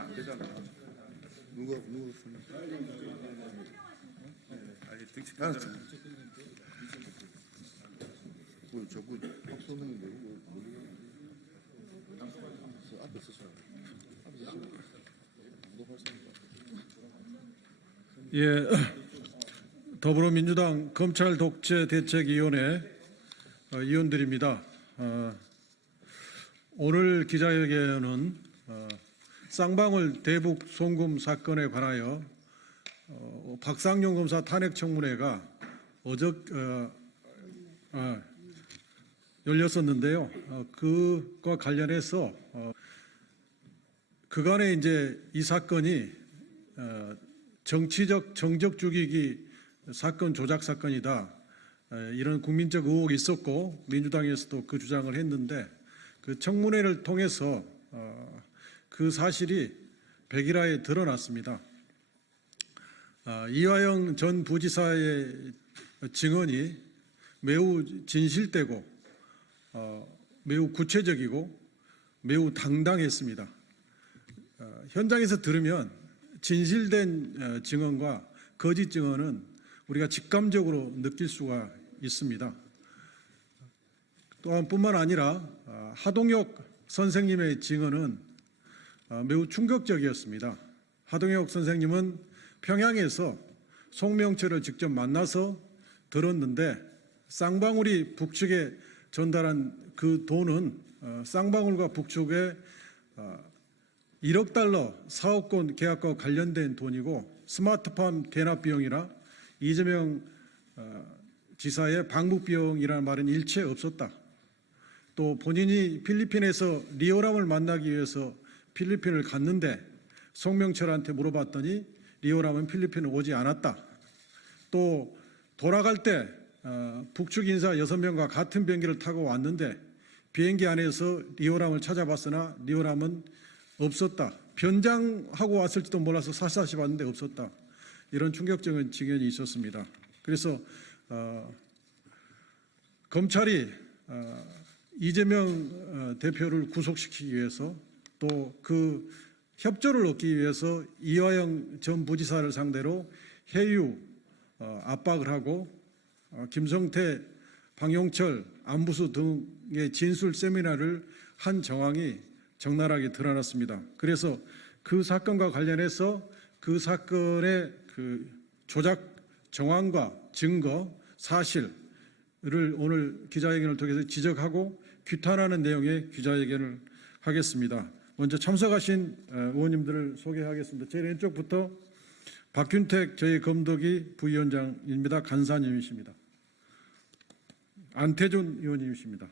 안 되잖아. 누가 쓰는? 아니 등치잖아. 뭐 자꾸 박수는 내고 앞에 쓰셔. 예, 더불어민주당 검찰독재대책위원회 위원들입니다. 오늘 기자회견은 쌍방울 대북 송금 사건에 관하여 박상용 검사 탄핵 청문회가 열렸었는데요. 그것과 관련해서 그간에 이제 이 사건이 정치적 정적 죽이기 사건 조작 사건이다. 이런 국민적 의혹이 있었고 민주당에서도 그 주장을 했는데 그 청문회를 통해서 그 사실이 백일화에 드러났습니다. 이화영 전 부지사의 증언이 매우 진실되고 매우 구체적이고 매우 당당했습니다. 현장에서 들으면 진실된 증언과 거짓 증언은 우리가 직감적으로 느낄 수가 있습니다. 또한 뿐만 아니라 하동혁 선생님의 증언은 매우 충격적이었습니다. 하동혁 선생님은 평양에서 송명철을 직접 만나서 들었는데 쌍방울이 북측에 전달한 그 돈은 쌍방울과 북측에 1억 달러 사업권 계약과 관련된 돈이고 스마트팜 대납 비용이나 이재명 지사의 방북 비용이라는 말은 일체 없었다. 또 본인이 필리핀에서 리오람을 만나기 위해서 필리핀을 갔는데 송명철한테 물어봤더니 리오람은 필리핀을 오지 않았다. 또 돌아갈 때 북측 인사 6명과 같은 비행기를 타고 왔는데 비행기 안에서 리오람을 찾아봤으나 리오람은 없었다. 변장하고 왔을지도 몰라서 사사시 봤는데 없었다. 이런 충격적인 증언이 있었습니다. 그래서 검찰이 이재명 대표를 구속시키기 위해서 또 그 협조를 얻기 위해서 이화영 전 부지사를 상대로 해유 압박을 하고 김성태, 방용철, 안부수 등의 진술 세미나를 한 정황이 적나라하게 드러났습니다. 그래서 그 사건과 관련해서 그 사건의 그 조작 정황과 증거, 사실을 오늘 기자회견을 통해서 지적하고 규탄하는 내용의 기자회견을 하겠습니다. 먼저 참석하신 의원님들을 소개하겠습니다. 제일 왼쪽부터 박균택 저희 검도기 부위원장입니다. 간사님이십니다. 안태준 의원님이십니다.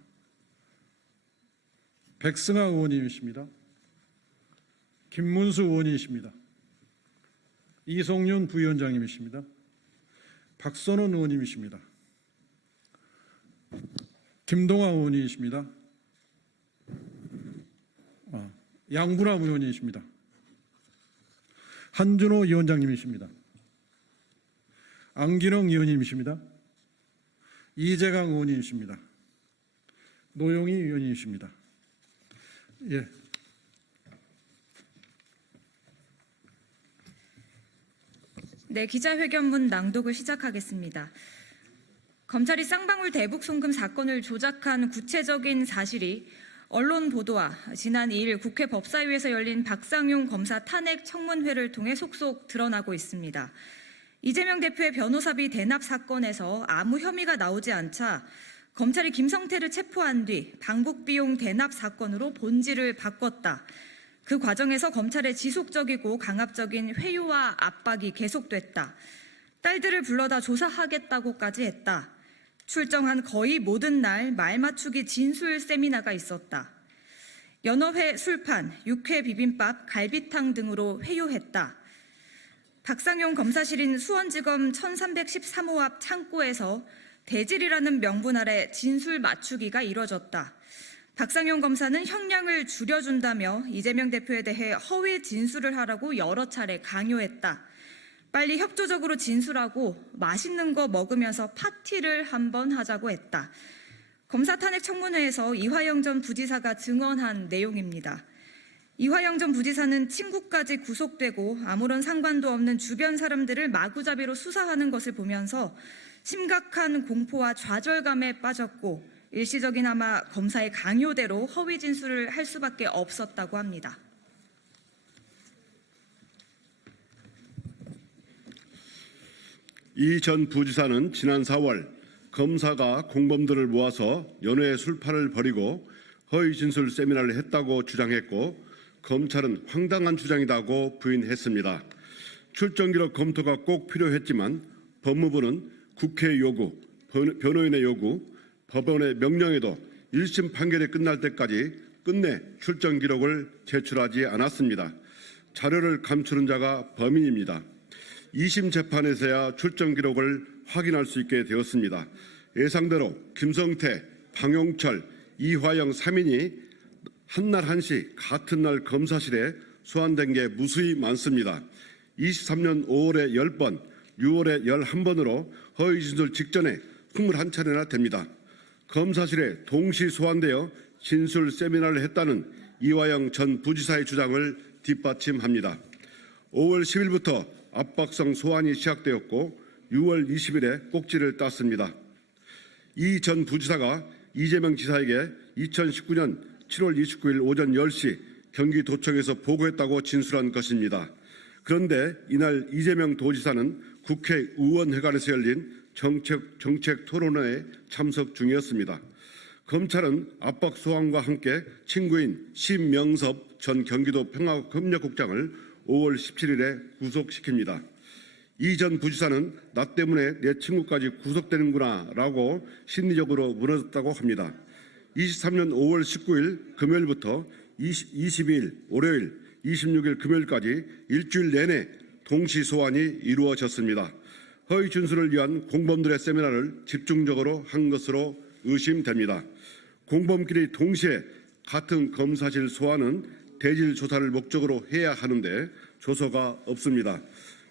백승아 의원님이십니다. 김문수 의원님이십니다. 이성윤 부위원장님이십니다. 박선원 의원님이십니다. 김동아 의원님이십니다. 양분함 의원님이십니다. 한준호 위원장님이십니다. 안기령 의원님이십니다. 이재강 의원님이십니다. 노영희 의원님이십니다. 예. 네, 기자회견문 낭독을 시작하겠습니다. 검찰이 쌍방울 대북 송금 사건을 조작한 구체적인 사실이 언론 보도와 지난 2일 국회 법사위에서 열린 박상용 검사 탄핵 청문회를 통해 속속 드러나고 있습니다. 이재명 대표의 변호사비 대납 사건에서 아무 혐의가 나오지 않자 검찰이 김성태를 체포한 뒤 방북비용 대납 사건으로 본질을 바꿨다. 그 과정에서 검찰의 지속적이고 강압적인 회유와 압박이 계속됐다. 딸들을 불러다 조사하겠다고까지 했다. 출정한 거의 모든 날 말 맞추기 진술 세미나가 있었다. 연어회 술판, 육회 비빔밥, 갈비탕 등으로 회유했다. 박상용 검사실인 수원지검 1313호 앞 창고에서 대질이라는 명분 아래 진술 맞추기가 이뤄졌다. 박상용 검사는 형량을 줄여준다며 이재명 대표에 대해 허위 진술을 하라고 여러 차례 강요했다. 빨리 협조적으로 진술하고 맛있는 거 먹으면서 파티를 한번 하자고 했다. 검사 탄핵 청문회에서 이화영 전 부지사가 증언한 내용입니다. 이화영 전 부지사는 친구까지 구속되고 아무런 상관도 없는 주변 사람들을 마구잡이로 수사하는 것을 보면서 심각한 공포와 좌절감에 빠졌고 일시적이나마 검사의 강요대로 허위 진술을 할 수밖에 없었다고 합니다. 이 전 부지사는 지난 4월 검사가 공범들을 모아서 연회 술판을 벌이고 허위 진술 세미나를 했다고 주장했고 검찰은 황당한 주장이라고 부인했습니다. 출정 기록 검토가 꼭 필요했지만 법무부는 국회 요구, 변호인의 요구, 법원의 명령에도 1심 판결이 끝날 때까지 끝내 출정 기록을 제출하지 않았습니다. 자료를 감추는 자가 범인입니다. 2심 재판에서야 출정 기록을 확인할 수 있게 되었습니다. 예상대로 김성태, 방용철, 이화영 3인이 한날 한시 같은 날 검사실에 소환된 게 무수히 많습니다. 23년 5월에 10번, 6월에 11번으로 허위 진술 직전에 21차례나 됩니다. 검사실에 동시 소환되어 진술 세미나를 했다는 이화영 전 부지사의 주장을 뒷받침합니다. 5월 10일부터 압박성 소환이 시작되었고 6월 20일에 꼭지를 땄습니다. 이 전 부지사가 이재명 지사에게 2019년 7월 29일 오전 10시 경기도청에서 보고했다고 진술한 것입니다. 그런데 이날 이재명 도지사는 국회의원회관에서 열린 정책 토론회에 참석 중이었습니다. 검찰은 압박 소환과 함께 친구인 심명섭 전 경기도 평화협력국장을 5월 17일에 구속시킵니다. 이 전 부지사는 나 때문에 내 친구까지 구속되는구나 라고 심리적으로 무너졌다고 합니다. 23년 5월 19일 금요일부터 22일 월요일, 26일 금요일까지 일주일 내내 동시 소환이 이루어졌습니다. 허위 진술을 위한 공범들의 세미나를 집중적으로 한 것으로 의심됩니다. 공범끼리 동시에 같은 검사실 소환은 대질 조사를 목적으로 해야 하는데 조서가 없습니다.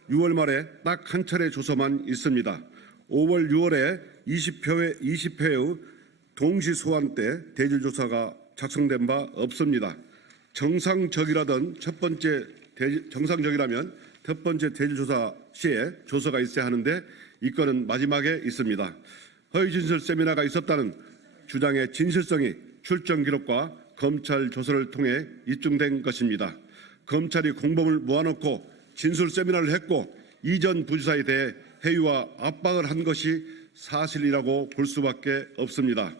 6월 말에 딱 한 차례 조서만 있습니다. 5월, 6월에 20회의 동시 소환 때 대질 조사가 작성된 바 없습니다. 정상적이라면 첫 번째 대질 조사 시에 조서가 있어야 하는데 이 건은 마지막에 있습니다. 허위 진술 세미나가 있었다는 주장의 진실성이 출정 기록과 검찰 조서를 통해 입증된 것입니다. 검찰이 공범을 모아놓고 진술 세미나를 했고 이 전 부지사에 대해 회유와 압박을 한 것이 사실이라고 볼 수밖에 없습니다.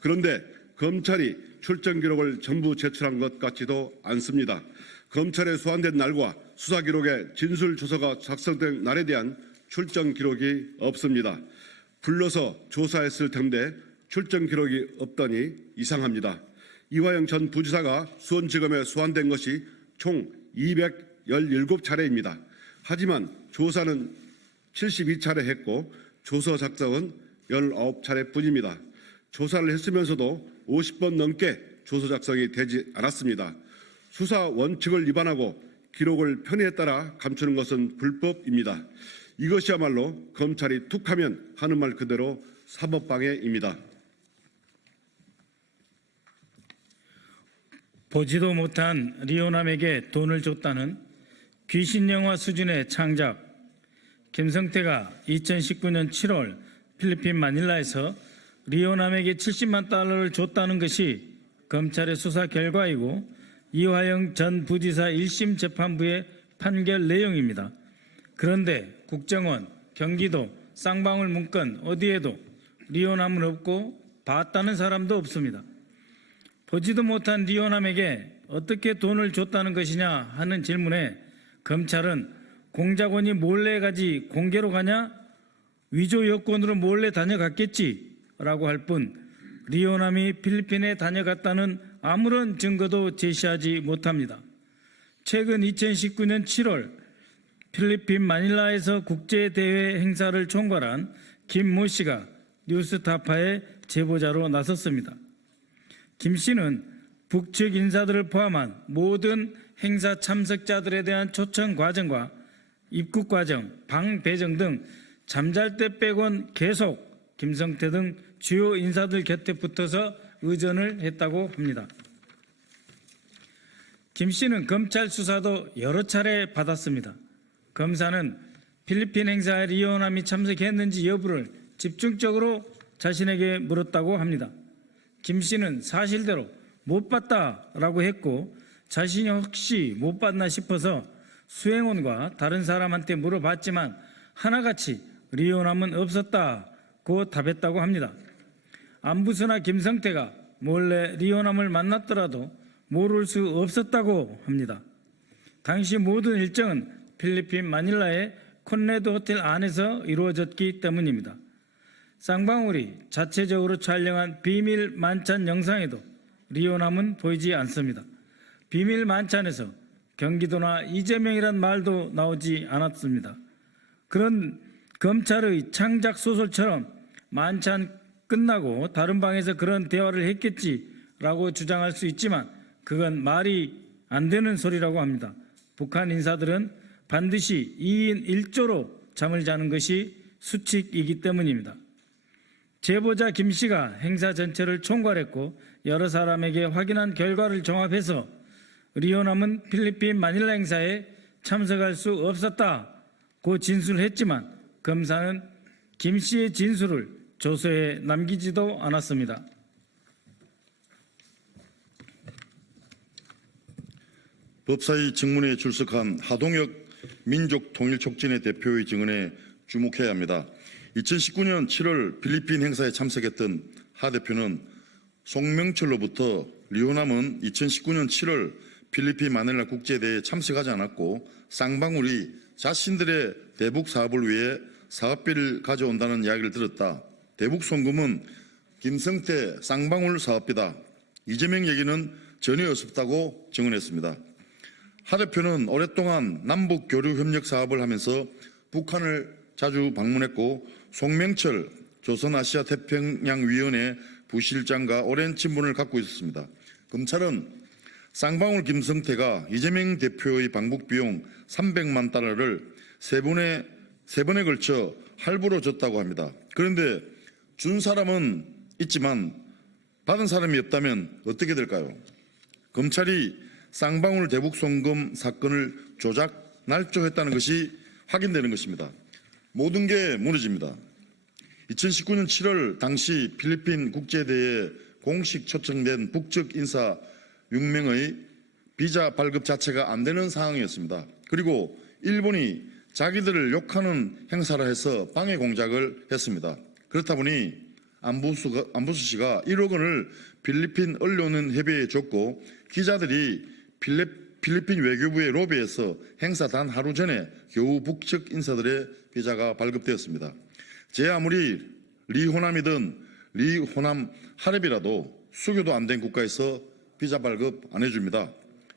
그런데 검찰이 출정 기록을 전부 제출한 것 같지도 않습니다. 검찰에 소환된 날과 수사 기록에 진술 조서가 작성된 날에 대한 출정 기록이 없습니다. 불러서 조사했을 텐데 출정 기록이 없다니 이상합니다. 이화영 전 부지사가 수원지검에 소환된 것이 총 217차례입니다. 하지만 조사는 72차례 했고 조서 작성은 19차례 뿐입니다. 조사를 했으면서도 50번 넘게 조서 작성이 되지 않았습니다. 수사 원칙을 위반하고 기록을 편의에 따라 감추는 것은 불법입니다. 이것이야말로 검찰이 툭하면 하는 말 그대로 사법방해입니다. 보지도 못한 리오남에게 돈을 줬다는 귀신영화 수준의 창작. 김성태가 2019년 7월 필리핀 마닐라에서 리오남에게 70만 달러를 줬다는 것이 검찰의 수사 결과이고 이화영 전 부지사 1심 재판부의 판결 내용입니다. 그런데 국정원, 경기도, 쌍방울 문건 어디에도 리오남은 없고 봤다는 사람도 없습니다. 보지도 못한 리오남에게 어떻게 돈을 줬다는 것이냐 하는 질문에 검찰은 공작원이 몰래 가지 공개로 가냐? 위조 여권으로 몰래 다녀갔겠지 라고 할 뿐 리오남이 필리핀에 다녀갔다는 아무런 증거도 제시하지 못합니다. 최근 2019년 7월 필리핀 마닐라에서 국제대회 행사를 총괄한 김모 씨가 뉴스타파의 제보자로 나섰습니다. 김 씨는 북측 인사들을 포함한 모든 행사 참석자들에 대한 초청 과정과 입국 과정, 방 배정 등 잠잘 때 빼곤 계속 김성태 등 주요 인사들 곁에 붙어서 의전을 했다고 합니다. 김 씨는 검찰 수사도 여러 차례 받았습니다. 검사는 필리핀 행사에 리오남이 참석했는지 여부를 집중적으로 자신에게 물었다고 합니다. 김 씨는 사실대로 못 봤다라고 했고 자신이 혹시 못 봤나 싶어서 수행원과 다른 사람한테 물어봤지만 하나같이 리오남은 없었다고 답했다고 합니다. 안부수나 김성태가 몰래 리오남을 만났더라도 모를 수 없었다고 합니다. 당시 모든 일정은 필리핀 마닐라의 콘레도 호텔 안에서 이루어졌기 때문입니다. 쌍방울이 자체적으로 촬영한 비밀 만찬 영상에도 리오남은 보이지 않습니다. 비밀 만찬에서 경기도나 이재명이란 말도 나오지 않았습니다. 그런 검찰의 창작 소설처럼 만찬 끝나고 다른 방에서 그런 대화를 했겠지라고 주장할 수 있지만 그건 말이 안 되는 소리라고 합니다. 북한 인사들은 반드시 2인 1조로 잠을 자는 것이 수칙이기 때문입니다. 제보자 김 씨가 행사 전체를 총괄했고 여러 사람에게 확인한 결과를 종합해서 리오남은 필리핀 마닐라 행사에 참석할 수 없었다고 진술했지만 검사는 김 씨의 진술을 조서에 남기지도 않았습니다. 법사위 청문회에 출석한 하동혁 민족통일촉진회 대표의 증언에 주목해야 합니다. 2019년 7월 필리핀 행사에 참석했던 하 대표는 송명철로부터 리오남은 2019년 7월 필리핀 마닐라 국제대회에 참석하지 않았고 쌍방울이 자신들의 대북 사업을 위해 사업비를 가져온다는 이야기를 들었다. 대북 송금은 김성태 쌍방울 사업비다. 이재명 얘기는 전혀 없었다고 증언했습니다. 하 대표는 오랫동안 남북 교류 협력 사업을 하면서 북한을 자주 방문했고 송명철 조선아시아태평양위원회 부실장과 오랜 친분을 갖고 있었습니다. 검찰은 쌍방울 김성태가 이재명 대표의 방북 비용 300만 달러를 세 번에 걸쳐 할부로 줬다고 합니다. 그런데 준 사람은 있지만 받은 사람이 없다면 어떻게 될까요? 검찰이 쌍방울 대북 송금 사건을 조작, 날조했다는 것이 확인되는 것입니다. 모든 게 무너집니다. 2019년 7월 당시 필리핀 국제대회에 공식 초청된 북측 인사 6명의 비자 발급 자체가 안 되는 상황이었습니다. 그리고 일본이 자기들을 욕하는 행사를 해서 방해 공작을 했습니다. 그렇다 보니 안부수 씨가 1억 원을 필리핀 언론은 협의해 줬고 기자들이 필리핀 외교부의 로비에서 행사 단 하루 전에 겨우 북측 인사들의 비자가 발급되었습니다. 제 아무리 리호남이든 리호남 하랩이라도 수교도 안 된 국가에서 비자 발급 안 해줍니다.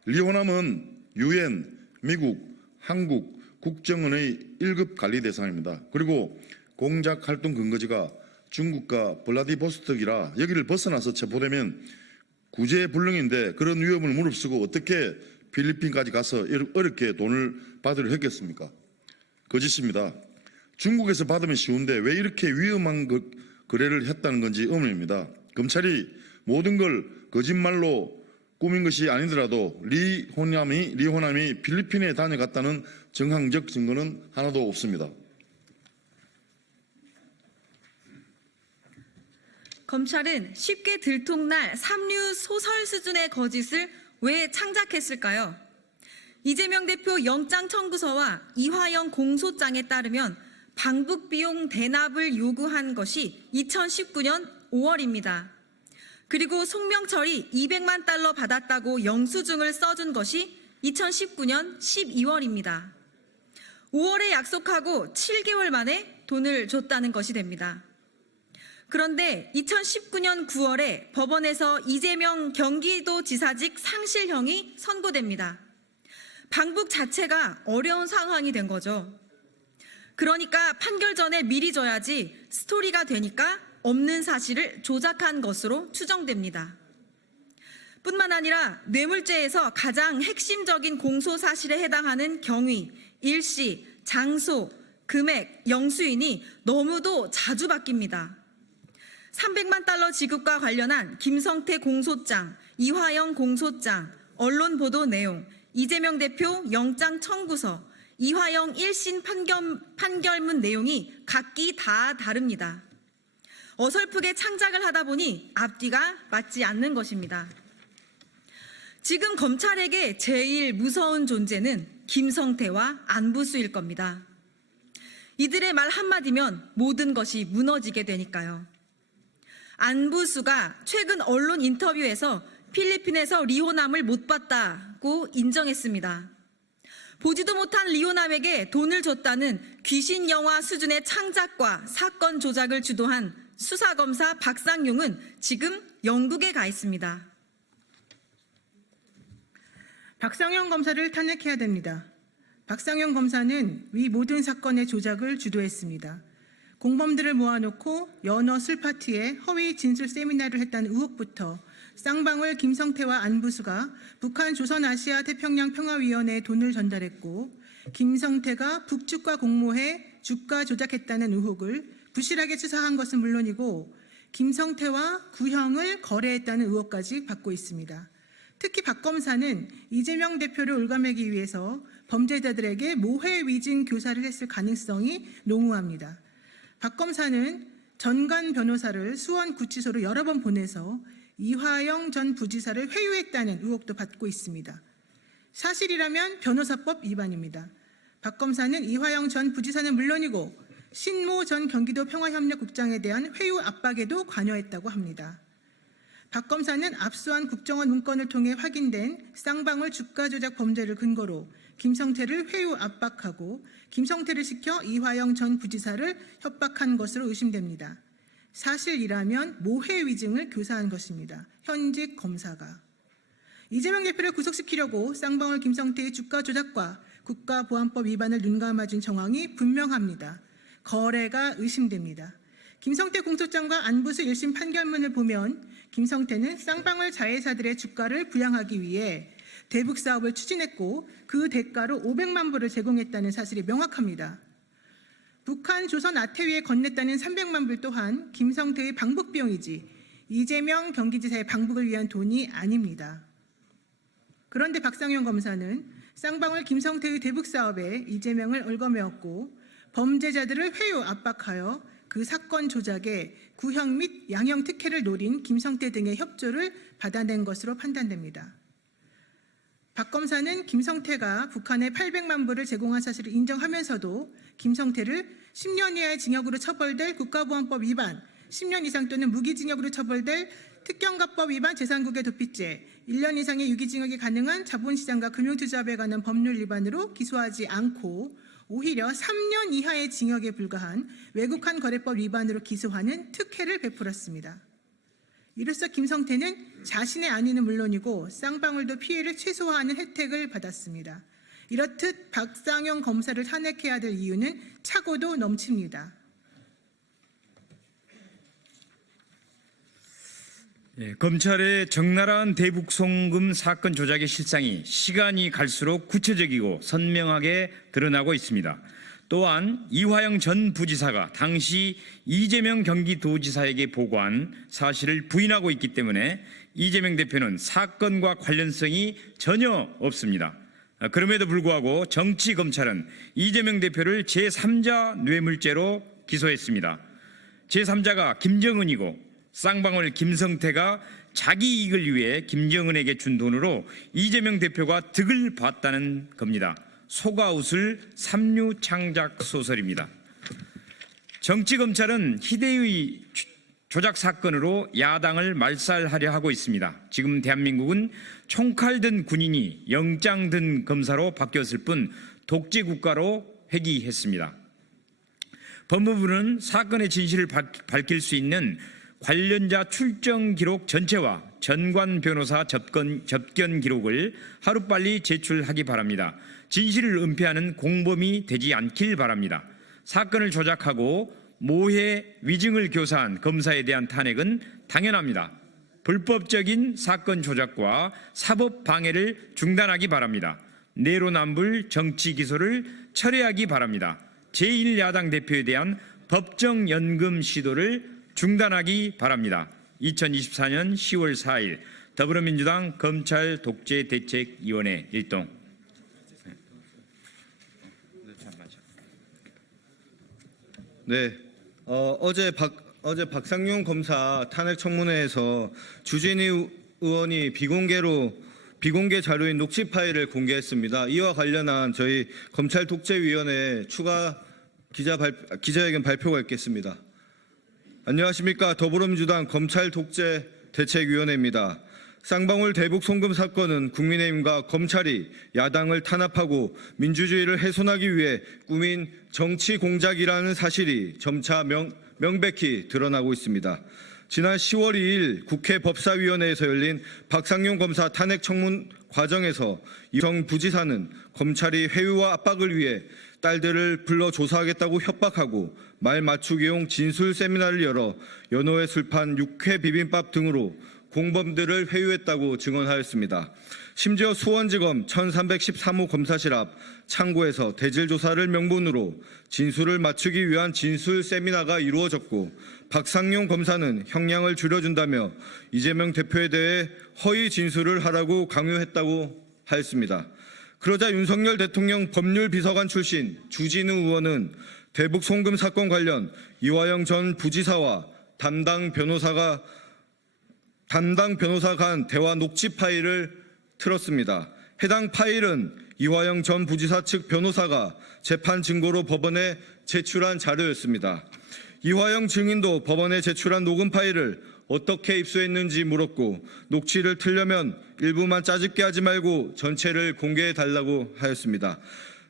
리호남은 UN, 미국, 한국, 국정원의 1급 관리 대상입니다. 그리고 공작 활동 근거지가 중국과 블라디보스톡이라 여기를 벗어나서 체포되면 구제불능인데 그런 위험을 무릅쓰고 어떻게 필리핀까지 가서 어렵게 돈을 받으려 했겠습니까? 거짓입니다. 중국에서 받으면 쉬운데 왜 이렇게 위험한 거래를 했다는 건지 의문입니다. 검찰이 모든 걸 거짓말로 꾸민 것이 아니더라도 리호남이 필리핀에 다녀갔다는 정황적 증거는 하나도 없습니다. 검찰은 쉽게 들통날 삼류 소설 수준의 거짓을 왜 창작했을까요? 이재명 대표 영장 청구서와 이화영 공소장에 따르면 방북 비용 대납을 요구한 것이 2019년 5월입니다. 그리고 송명철이 200만 달러 받았다고 영수증을 써준 것이 2019년 12월입니다. 5월에 약속하고 7개월 만에 돈을 줬다는 것이 됩니다. 그런데 2019년 9월에 법원에서 이재명 경기도지사직 상실형이 선고됩니다. 방북 자체가 어려운 상황이 된 거죠. 그러니까 판결 전에 미리 줘야지 스토리가 되니까 없는 사실을 조작한 것으로 추정됩니다. 뿐만 아니라 뇌물죄에서 가장 핵심적인 공소 사실에 해당하는 경위, 일시, 장소, 금액, 영수인이 너무도 자주 바뀝니다. 300만 달러 지급과 관련한 김성태 공소장, 이화영 공소장, 언론 보도 내용, 이재명 대표 영장 청구서, 이화영 1심 판결문 내용이 각기 다 다릅니다. 어설프게 창작을 하다 보니 앞뒤가 맞지 않는 것입니다. 지금 검찰에게 제일 무서운 존재는 김성태와 안부수일 겁니다. 이들의 말 한마디면 모든 것이 무너지게 되니까요. 안부수가 최근 언론 인터뷰에서 필리핀에서 리호남을 못 봤다고 인정했습니다. 보지도 못한 리호남에게 돈을 줬다는 귀신 영화 수준의 창작과 사건 조작을 주도한 수사검사 박상용은 지금 영국에 가 있습니다. 박상용 검사를 탄핵해야 됩니다. 박상용 검사는 위 모든 사건의 조작을 주도했습니다. 공범들을 모아놓고 연어 술파티에 허위 진술 세미나를 했다는 의혹부터 쌍방울 김성태와 안부수가 북한 조선아시아 태평양 평화위원회에 돈을 전달했고 김성태가 북주가 공모해 주가 조작했다는 의혹을 부실하게 수사한 것은 물론이고 김성태와 구형을 거래했다는 의혹까지 받고 있습니다. 특히 박 검사는 이재명 대표를 올가매기 위해서 범죄자들에게 모해 위증 교사를 했을 가능성이 농후합니다. 박 검사는 전관 변호사를 수원구치소로 여러 번 보내서 이화영 전 부지사를 회유했다는 의혹도 받고 있습니다. 사실이라면 변호사법 위반입니다. 박 검사는 이화영 전 부지사는 물론이고 신모 전 경기도 평화협력국장에 대한 회유 압박에도 관여했다고 합니다. 박 검사는 압수한 국정원 문건을 통해 확인된 쌍방울 주가 조작 범죄를 근거로 김성태를 회유 압박하고 김성태를 시켜 이화영 전 부지사를 협박한 것으로 의심됩니다. 사실이라면 모해 위증을 교사한 것입니다. 현직 검사가. 이재명 대표를 구속시키려고 쌍방울 김성태의 주가 조작과 국가보안법 위반을 눈감아준 정황이 분명합니다. 거래가 의심됩니다. 김성태 공소장과 안부수 1심 판결문을 보면 김성태는 쌍방울 자회사들의 주가를 부양하기 위해 대북 사업을 추진했고 그 대가로 500만 불을 제공했다는 사실이 명확합니다. 북한 조선 아태위에 건넸다는 300만 불 또한 김성태의 방북 비용이지 이재명 경기지사의 방북을 위한 돈이 아닙니다. 그런데 박상용 검사는 쌍방울 김성태의 대북 사업에 이재명을 얽어매었고 범죄자들을 회유 압박하여 그 사건 조작에 구형 및 양형 특혜를 노린 김성태 등의 협조를 받아낸 것으로 판단됩니다. 박 검사는 김성태가 북한에 800만 불을 제공한 사실을 인정하면서도 김성태를 10년 이하의 징역으로 처벌될 국가보안법 위반, 10년 이상 또는 무기징역으로 처벌될 특경가법 위반 재산국의 도피죄, 1년 이상의 유기징역이 가능한 자본시장과 금융투자업에 관한 법률 위반으로 기소하지 않고 오히려 3년 이하의 징역에 불과한 외국환 거래법 위반으로 기소하는 특혜를 베풀었습니다. 이로써 김성태는 자신의 안위는 물론이고 쌍방울도 피해를 최소화하는 혜택을 받았습니다. 이렇듯 박상용 검사를 탄핵해야 될 이유는 차고도 넘칩니다. 검찰의 적나라한 대북 송금 사건 조작의 실상이 시간이 갈수록 구체적이고 선명하게 드러나고 있습니다. 또한 이화영 전 부지사가 당시 이재명 경기도지사에게 보고한 사실을 부인하고 있기 때문에 이재명 대표는 사건과 관련성이 전혀 없습니다. 그럼에도 불구하고 정치검찰은 이재명 대표를 제3자 뇌물죄로 기소했습니다. 제3자가 김정은이고 쌍방울 김성태가 자기 이익을 위해 김정은에게 준 돈으로 이재명 대표가 득을 봤다는 겁니다. 속아웃을 삼류 창작 소설입니다. 정치검찰은 희대의 조작 사건으로 야당을 말살하려 하고 있습니다. 지금 대한민국은 총칼 든 군인이 영장 든 검사로 바뀌었을 뿐 독재 국가로 회귀했습니다. 법무부는 사건의 진실을 밝힐 수 있는 관련자 출정 기록 전체와 전관 변호사 접견 기록을 하루빨리 제출하기 바랍니다. 진실을 은폐하는 공범이 되지 않길 바랍니다. 사건을 조작하고 모해 위증을 교사한 검사에 대한 탄핵은 당연합니다. 불법적인 사건 조작과 사법 방해를 중단하기 바랍니다. 내로남불 정치 기소를 철회하기 바랍니다. 제1야당 대표에 대한 법정 연금 시도를 중단하기 바랍니다. 2024년 10월 4일 더불어민주당 검찰 독재 대책위원회 일동. 네, 어제 박상용 검사 탄핵 청문회에서 주진희 의원이 비공개 자료인 녹취 파일을 공개했습니다. 이와 관련한 저희 검찰 독재위원회 추가 기자회견 발표가 있겠습니다. 안녕하십니까. 더불어민주당 검찰 독재 대책위원회입니다. 쌍방울 대북 송금 사건은 국민의힘과 검찰이 야당을 탄압하고 민주주의를 훼손하기 위해 꾸민 정치 공작이라는 사실이 점차 명백히 드러나고 있습니다. 지난 10월 2일 국회 법사위원회에서 열린 박상용 검사 탄핵 청문 과정에서 이성 부지사는 검찰이 회유와 압박을 위해 딸들을 불러 조사하겠다고 협박하고 말 맞추기용 진술 세미나를 열어 연어회 술판 육회 비빔밥 등으로 공범들을 회유했다고 증언하였습니다. 심지어 수원지검 1313호 검사실 앞 창고에서 대질 조사를 명분으로 진술을 맞추기 위한 진술 세미나가 이루어졌고 박상용 검사는 형량을 줄여준다며 이재명 대표에 대해 허위 진술을 하라고 강요했다고 하였습니다. 그러자 윤석열 대통령 법률비서관 출신 주진우 의원은 대북 송금 사건 관련 이화영 전 부지사와 담당 변호사 간 대화 녹취 파일을 틀었습니다. 해당 파일은 이화영 전 부지사 측 변호사가 재판 증거로 법원에 제출한 자료였습니다. 이화영 증인도 법원에 제출한 녹음 파일을 어떻게 입수했는지 물었고 녹취를 틀려면 일부만 짜집게 하지 말고 전체를 공개해달라고 하였습니다.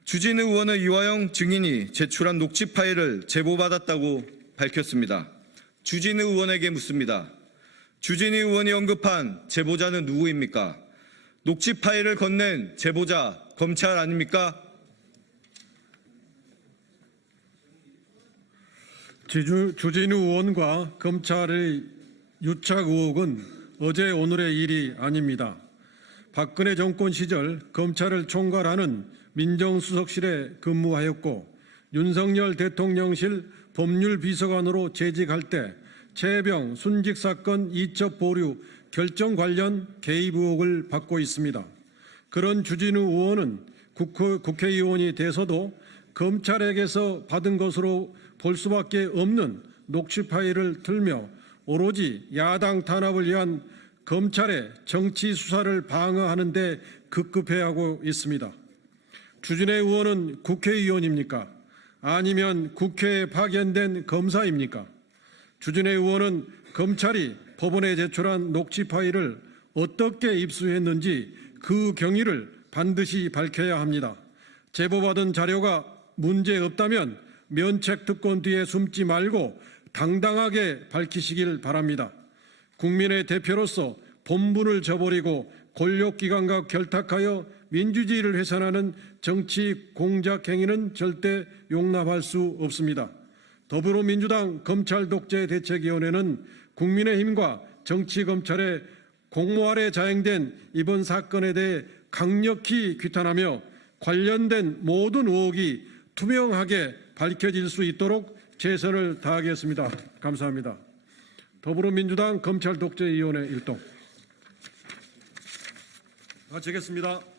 주진우 의원은 이화영 증인이 제출한 녹취 파일을 제보받았다고 밝혔습니다. 주진우 의원에게 묻습니다. 주진우 의원이 언급한 제보자는 누구입니까? 녹취 파일을 건넨 제보자 검찰 아닙니까? 주진우 의원과 검찰의 유착 의혹은 어제 오늘의 일이 아닙니다. 박근혜 정권 시절 검찰을 총괄하는 민정수석실에 근무하였고 윤석열 대통령실 법률비서관으로 재직할 때 최병 순직 사건 이첩 보류 결정 관련 개입 의혹을 받고 있습니다. 그런 주진우 의원은 국회의원이 돼서도 검찰에게서 받은 것으로 볼 수밖에 없는 녹취 파일을 틀며 오로지 야당 탄압을 위한 검찰의 정치 수사를 방어하는 데 급급해하고 있습니다. 주진우 의원은 국회의원입니까? 아니면 국회에 파견된 검사입니까? 주진우 의원은 검찰이 법원에 제출한 녹취 파일을 어떻게 입수했는지 그 경위를 반드시 밝혀야 합니다. 제보받은 자료가 문제 없다면 면책 특권 뒤에 숨지 말고 당당하게 밝히시길 바랍니다. 국민의 대표로서 본분을 저버리고 권력기관과 결탁하여 민주주의를 훼손하는 정치 공작 행위는 절대 용납할 수 없습니다. 더불어민주당 검찰독재대책위원회는 국민의힘과 정치검찰의 공모 아래 자행된 이번 사건에 대해 강력히 규탄하며 관련된 모든 의혹이 투명하게 밝혀질 수 있도록 최선을 다하겠습니다. 감사합니다. 더불어민주당 검찰독재위원회 일동 마치겠습니다.